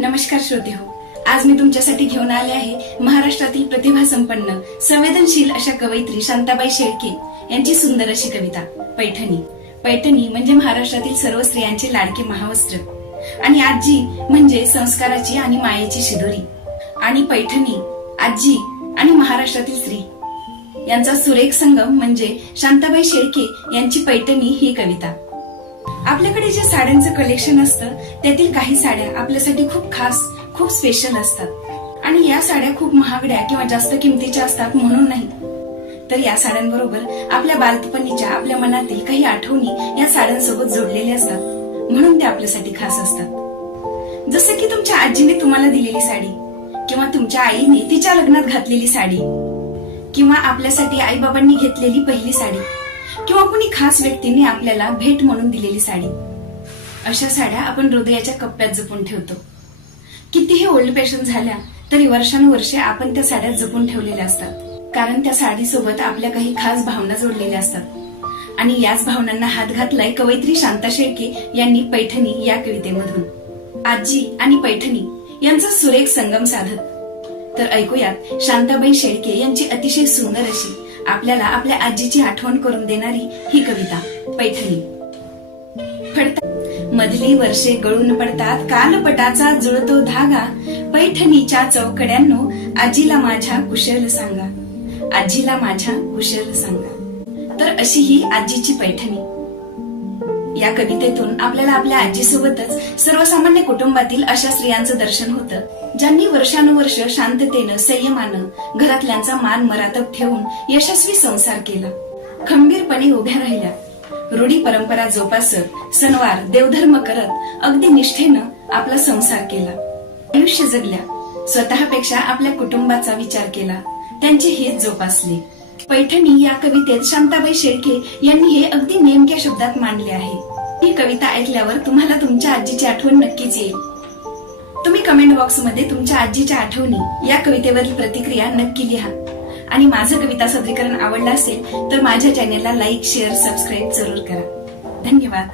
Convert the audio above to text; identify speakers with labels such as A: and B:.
A: नमस्कार श्रोते हो आज मी तुमच्यासाठी घेऊन आले आहे महाराष्ट्रातील प्रतिभा संपन्न संवेदनशील अशा कवयित्री शांताबाई शेळके यांची सुंदर अशी कविता पैठणी. पैठणी म्हणजे महाराष्ट्रातील सर्व स्त्रियांचे लाडके महावस्त्र. आणि आजी म्हणजे संस्काराची आणि मायेची शिदोरी. आणि पैठणी आजी आणि महाराष्ट्रातील स्त्री. यांचा सुरेख संगम म्हणजे शांताबाई शेळके यांची पैठणी ही कविता. आपल्याकडे जे साड्यांचं कलेक्शन असतं त्यातील काही साड्या आपल्यासाठी खूप खास खूप स्पेशल असतात. आणि या साड्या खूप महागड्या किंवा जास्त किमतीच्या असतात म्हणून नाही. तर या साड्यांबरोबर आपल्या बालपणीच्या आपल्या मनातील काही आठवणी या साड्यांसोबत जोडलेल्या असतात. म्हणून त्या आपल्यासाठी खास असतात. जसं की तुमच्या आजीने तुम्हाला दिलेली साडी किंवा तुमच्या आईने तिच्या लग्नात घातलेली साडी किंवा आपल्यासाठी आई बाबांनी घेतलेली पहिली साडी. किंवा कुणी खास व्यक्तीने आपल्याला भेट म्हणून दिलेली साडी. अशा साड्या आपण हृदयाच्या कप्प्यात जपून ठेवतो. कितीही ओल्ड फॅशन झाल्या तरी वर्षानुवर्षे आपण त्या साड्या जपून ठेवलेल्या असतात. कारण त्या साडीसोबत आपल्या काही खास भावना जोडलेल्या असतात. आणि याच भावनांना हात घातलाय कवयित्री शांता शेळके यांनी पैठणी या कवितेमधून. आजी आणि पैठणी यांचा सुरेख संगम साधत. तर ऐकूयात शांताबाई शेळके यांची अतिशय सुंदर अशी आपल्याला आपल्या आजीची आठवण करून देणारी ही कविता पैठणी. मधली वर्षे गळून पडतात कालपटाचा जुळतो धागा. पैठणीच्या चौकड्यांनो आजीला माझ्या कुशल सांगा. आजीला माझ्या कुशल सांगा. तर अशी ही आजीची पैठणी. या कवितेतून आपल्याला आपल्या आजीसोबतच सर्वसामान्य कुटुंबातील अशा स्त्रियांचं दर्शन होतं ज्यांनी वर्षानुवर्ष शांततेनं संयमानं घरातल्यांचा मान मरातब ठेवून यशस्वी संसार केला. खंबीरपणे उभ्या राहिल्या. रूढी परंपरा जोपासत सणवार देवधर्म करत अगदी निष्ठेनं आपला संसार केला. आयुष्य जगल्या. स्वतःपेक्षा आपल्या कुटुंबाचा विचार केला. त्यांचे हित जोपासले. पैठणी या कवितेत शांताबाई शेळके यांनी हे अगदी नेमक्या शब्दात मांडले आहे. ही कविता ऐकल्यावर तुम्हाला तुमच्या आजीची आठवण नक्कीच येईल. तुम्ही कमेंट बॉक्समध्ये तुमच्या आजीच्या आठवणी या कवितेवरील प्रतिक्रिया नक्की लिहा. आणि माझं कविता सादरीकरण आवडलं असेल तर माझ्या चॅनेलला लाईक शेअर सबस्क्राईब जरूर करा. धन्यवाद.